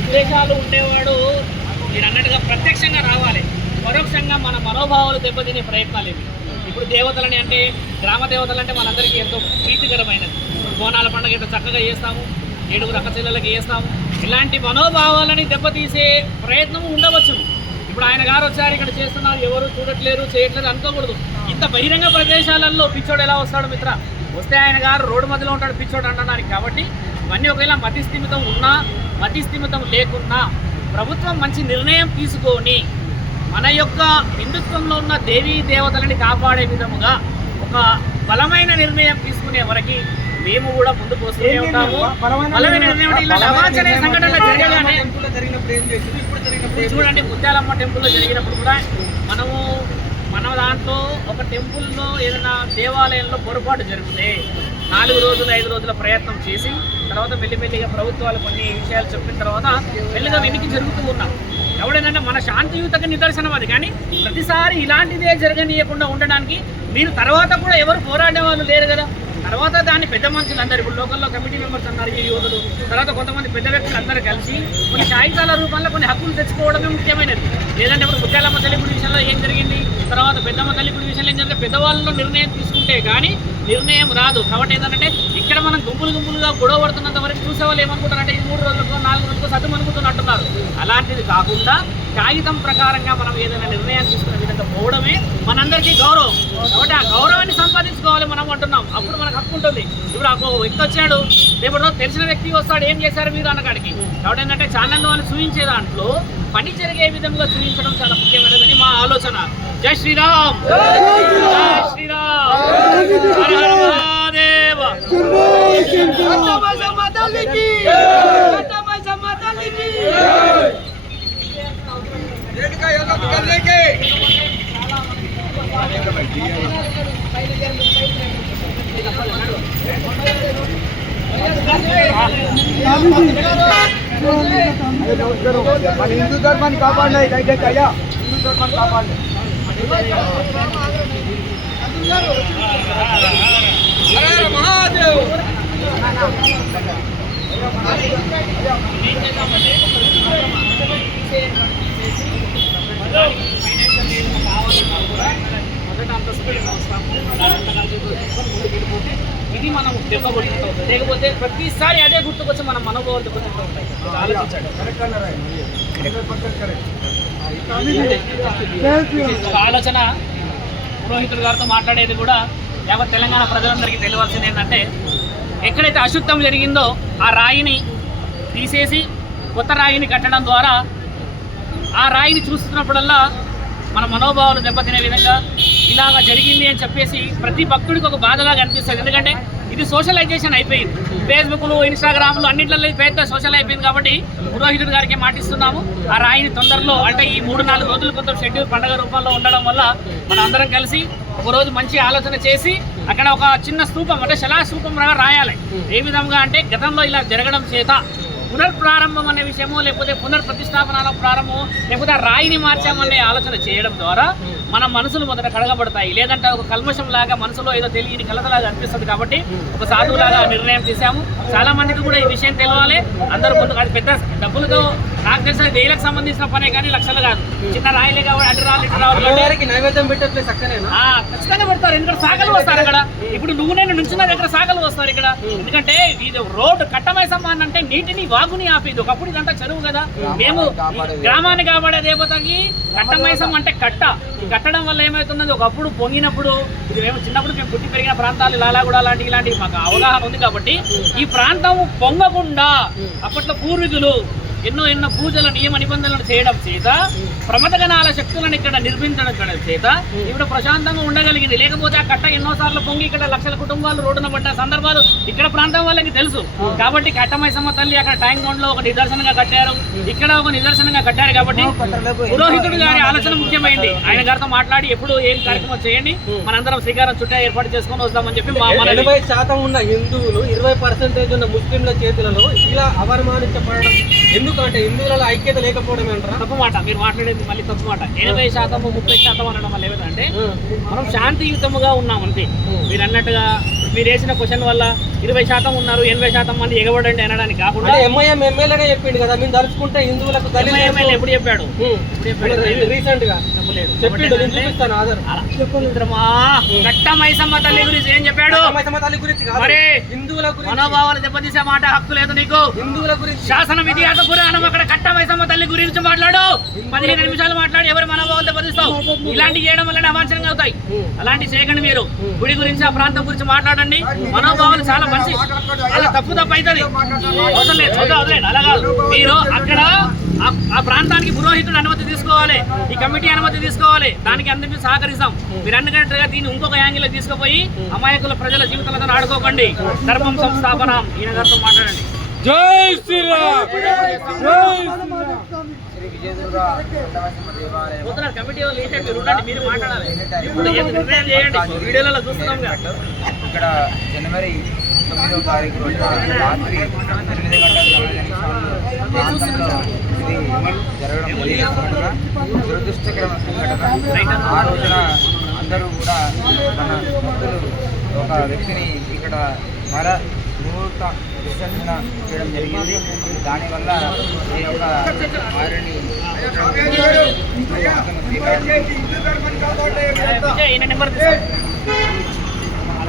ఉద్దేశాలు ఉండేవాడు మీరు అన్నట్టుగా ప్రత్యక్షంగా రావాలి, పరోక్షంగా మన మనోభావాలు దెబ్బతినే ప్రయత్నాలు ఇవి. ఇప్పుడు దేవతలని అంటే గ్రామ దేవతలు అంటే మనందరికీ ఎంతో ప్రీతికరమైనది. బోనాల పండుగ ఎంత చక్కగా చేస్తాము, 7 అక్కచెల్లెలకి చేస్తాము. ఇలాంటి మనోభావాలని దెబ్బతీసే ప్రయత్నం ఉండవచ్చు. ఇప్పుడు ఆయన గారు వచ్చారు, ఇక్కడ చేస్తున్నారు, ఎవరు చూడట్లేరు చేయట్లేదు అనుకోకూడదు. ఇంత బహిరంగ ప్రదేశాలలో పిచ్చోడు ఎలా వస్తాడు మిత్ర? వస్తే ఆయన గారు రోడ్డు మధ్యలో ఉంటాడు పిచ్చోడు అనడానికి. కాబట్టి ఇవన్నీ ఒకవేళ మతిస్థిమితం ఉన్నా మతిస్థిమితం లేకున్నా ప్రభుత్వం మంచి నిర్ణయం తీసుకొని మన యొక్క హిందుత్వంలో ఉన్న దేవీ దేవతలని కాపాడే విధముగా ఒక బలమైన నిర్ణయం తీసుకునే వరకు మేము కూడా ముందుకు వస్తూనే ఉంటాము. బలమైన నిర్ణయం ఇలాంటి అవాంఛనీయ సంఘటనలు జరగగానే చూడండి, ముత్యాలమ్మ టెంపుల్లో జరిగినప్పుడు కూడా మన దాంట్లో ఒక టెంపుల్లో ఏదైనా దేవాలయంలో పొరపాటు జరిగితే 4 రోజులు 5 రోజుల ప్రయత్నం చేసి తర్వాత మెల్లిమెల్లిగా ప్రభుత్వాలు కొన్ని విషయాలు చెప్పిన తర్వాత మెల్లిగా వెనక్కి జరుగుతూ ఉన్నాం. ఎవడేంటంటే మన శాంతియుతకు నిదర్శనం అది. కానీ ప్రతిసారి ఇలాంటిదే జరగనీయకుండా ఉండడానికి మీరు తర్వాత కూడా ఎవరు పోరాడే వాళ్ళు లేరు కదా. తర్వాత దాన్ని పెద్ద మనుషులు అందరు, ఇప్పుడు లోకల్లో కమిటీ మెంబర్స్ అన్నారు ఈ యువతులు, తర్వాత కొంతమంది పెద్ద వ్యక్తులు అందరూ కలిసి కొన్ని కాగితాల రూపంలో కొన్ని హక్కులు తెచ్చుకోవడమే ముఖ్యమైనది. లేదంటే ఇప్పుడు ముత్యాలమ్మ తల్లి గుడి విషయంలో ఏం జరిగింది, తర్వాత పెద్దమ్మ తల్లి గుడి విషయంలో ఏం జరిగింది, పెద్దవాళ్ళలో నిర్ణయం తీసుకుంటే కానీ నిర్ణయం రాదు. కాబట్టి ఏంటంటే ఇక్కడ మనం గుంపులుగా గొడవ పడుతున్నంత వరకు చూసేవాళ్ళు ఏమనుకుంటారంటే ఇది 3 రోజులకు 4 రోజులకు సద్దుమనుకుంటున్నట్టున్నారు. అలాంటిది కాకుండా కాగితం ప్రకారంగా మనం ఏదైనా నిర్ణయం తీసుకునే విధంగా పోవడమే మనందరికీ గౌరవం. కాబట్టి ఆ గౌరవాన్ని సంపాదించుకోవాలి మనం అంటున్నాం. అప్పుడు మనకు హక్కు ఉంటుంది. ఇప్పుడు ఆ వ్యక్తి వచ్చాడు, రేపు తెలిసిన వ్యక్తి వస్తాడు, ఏం చేశారు మీరు అన్నకాడికి. కాబట్టి ఏంటంటే ఛానల్లో వాళ్ళు చూపించే దాంట్లో పని జరిగే విధంగా చూపించడం చాలా ముఖ్యమైనదని మా ఆలోచన. జై శ్రీరామ్, జై శ్రీరామ్, హర హర మహాదేవ. हिंदू धर्म कापाड़ना अय्या हिंदू धर्म कापाड़ना महादेव ఇది మనం దెబ్బకొట్టుకుంటూ ఉంటుంది. లేకపోతే ప్రతిసారి అదే గుర్తుకొచ్చి మన మనోభావాలు దెబ్బతింటూ ఉంటాయి. ఆలోచించండి. ఒక ఆలోచన పురోహితుడు గారితో మాట్లాడేది కూడా యావత్ తెలంగాణ ప్రజలందరికీ తెలియాల్సింది ఏంటంటే, ఎక్కడైతే అశుద్ధం జరిగిందో ఆ రాయిని తీసేసి కొత్త రాయిని కట్టడం ద్వారా ఆ రాయిని చూస్తున్నప్పుడల్లా మన మనోభావాలు దెబ్బతినే విధంగా ఇలాగ జరిగింది అని చెప్పేసి ప్రతి భక్తుడికి ఒక బాధలాగా అనిపిస్తుంది. ఎందుకంటే ఇది సోషలైజేషన్ అయిపోయింది. ఫేస్బుక్లు, ఇన్స్టాగ్రామ్లు అన్నింటిలో పెద్ద సోషల్ అయిపోయింది. కాబట్టి పురోహితుడి గారికి మాటిస్తున్నాము, ఆ రాయిని తొందరలో అంటే ఈ 3-4 రోజులు కొంచెం షెడ్యూల్ పండుగ రూపంలో ఉండడం వల్ల మనం అందరం కలిసి ఒకరోజు మంచి ఆలోచన చేసి అక్కడ ఒక చిన్న స్తూపం అంటే శిలా స్తూపం రాయాలి. ఏ విధంగా అంటే గతంలో ఇలా జరగడం చేత పునర్ప్రారంభం అనే విషయమో లేకపోతే పునర్ప్రతిష్టాపన ప్రారంభమో లేకపోతే ఆ రాయిని మార్చామనే ఆలోచన చేయడం ద్వారా మన మనసులు మొదట కడగబడతాయి. లేదంటే ఒక కల్మషం లాగా మనసులో ఏదో తెలియని కలతలాగా అనిపిస్తుంది. కాబట్టి ఒక సాధువులాగా నిర్ణయం తీసాము. చాలా మందికి కూడా ఈ విషయం తెలియాలి. అందరూ ముందు అది పెద్ద డబ్బులతో నాకు తెలిసిన 1000లకు సంబంధించిన పనే కానీ లక్షలు కాదు. చిన్న రాయిలే కాబట్టి అడ్డు నైవేద్యం పెట్టట్లేదు ఖచ్చితంగా పెడతారు. ఎందుకంటే సాగలు వస్తారు అక్కడ. ఇప్పుడు నువ్వు నేను నుంచున్న దగ్గర సాగలు వస్తారు ఇక్కడ. ఎందుకంటే ఇది రోడ్డు కట్టమైసమ్మ అంటే నీటిని వాగుని ఆపేది. ఒకప్పుడు ఇదంతా చెరువు కదా. మేము గ్రామాన్ని కాపాడే దేవతకి కట్టమైసం అంటే కట్ట. కట్టడం వల్ల ఏమవుతున్నది, ఒకప్పుడు పొంగినప్పుడు ఇది మేము చిన్నప్పుడు మేము పుట్టి పెరిగిన ప్రాంతాలు లాలాగూడ ఇలాంటివి మాకు అవగాహన ఉంది. కాబట్టి ఈ ప్రాంతం పొంగకుండా అప్పట్లో పూర్వీకులు ఎన్నో పూజల నియమ నిబంధనలు చేయడం చేత ప్రమదగణాల శక్తులను ఇక్కడ నిర్మించడం చేత ఇప్పుడు ప్రశాంతంగా ఉండగలిగింది. లేకపోతే ఆ కట్ట ఎన్నోసార్లు పొంగి ఇక్కడ లక్షల కుటుంబాలు రోడ్డున పడ్డ సందర్భాలు ఇక్కడ ప్రాంతం వాళ్ళకి తెలుసు. కాబట్టి కట్టమైసమ్మ తల్లి అక్కడ ట్యాంక్ బండ్ లో ఒక నిదర్శనంగా కట్టారు, ఇక్కడ ఒక నిదర్శనంగా కట్టారు. కాబట్టి పురోహితుడు గారి ఆలోచన ముఖ్యమైంది. ఆయన గారితో మాట్లాడి ఎప్పుడు ఏం కార్యక్రమం చేయండి, మనందరం శ్రీకారం చుట్టా ఏర్పాటు చేసుకొని వస్తామని చెప్పి 80% ఉన్న హిందువులు 20% ఉన్న ముస్లింల చేతులలో ఇలా అవమానించబడడం ఎందుకంటే హిందువులలో ఐక్యత లేకపోవడం అంటారా? తప్పు మాట మీరు మాట్లాడేది, మళ్ళీ తప్పు మాట. 80% 30% అనడం వల్ల ఏమిటంటే మనం శాంతియుతముగా ఉన్నాం అంతే. మీరు అన్నట్టుగా మీరు వేసిన క్వశ్చన్ వల్ల 20% ఉన్నారు 80% మంది ఎగబడండి అనడానికి కాకుండా ఎంఐఎం ఎమ్మెల్యేనే చెప్పిండు కదా మీరు తలుచుకుంటే హిందువులకు ఎమ్మెల్యే ఎప్పుడు చెప్పాడు రీసెంట్ గా చెప్పలేడు చెప్పిండు నేను చూపిస్తాను ఆధార్ మిత్రమా కట్ట మైసమ్మ తల్లి గురించి ఏం చెప్పాడు తల్లి గురించి కాదు, మరి హిందువుల గురించి మనోభావాలు దెబ్బతీసే మాట హక్కు లేదు నీకు. హిందువుల గురించి శాసనం ఇతిహాస పురాణం అక్కడ కట్ట మైసమ్మ తల్లి గురించి మాట్లాడు 15 నిమిషాలు మాట్లాడి ఎవరి మనోభావాలు దెబ్బతీస్తావు. ఇలాంటి చేయడం వల్ల అవాంఛనీయంగా అవుతాయి. అలాంటి చేయకండి. మీరు గుడి గురించి ఆ ప్రాంతం గురించి మాట్లాడండి. మనోభావాలు చాలా మంచి అలా తప్పు అవుతుంది అవసరం లేదు వదిలేదు. అలా కాదు, మీరు అక్కడ ఆ ప్రాంతానికి పురోహితుడు అనుమతి తీసుకోవాలి, ఈ కమిటీ అనుమతి తీసుకోవాలి. దానికి అందరికీ సహకరిస్తాం. మీరు అన్నట్టుగా దీన్ని ఇంకొక యాంగిల్ తీసుకుపోయి అమాయకుల ప్రజల జీవితాలతో ఆడుకోకండి. ధర్మం సంస్థాపన ఈయన గారితో మాట్లాడండి. జై శ్రీరామ్. పోతున్నారు కమిటీ వాళ్ళు ఏంటంటే మీరు ఉండండి, మీరు మాట్లాడాలి. ఇప్పుడు నిర్ణయం చేయండి. వీడియోలలో చూస్తున్నాం ఇక్కడ జనవరి 9వ తారీఖు రోజు రాత్రి 8 గంటల 40 నిమిషాలు ప్రాంతంలో ఇది జరగడం జరిగిన దురదృష్టకరమైన సంఘటన. ఆ రోజున అందరూ కూడా మన భక్తులు ఒక వ్యక్తిని ఇక్కడ ముహూర్త విసర్జన చేయడం జరిగింది. దానివల్ల ఈ యొక్క వారిని నెంబర్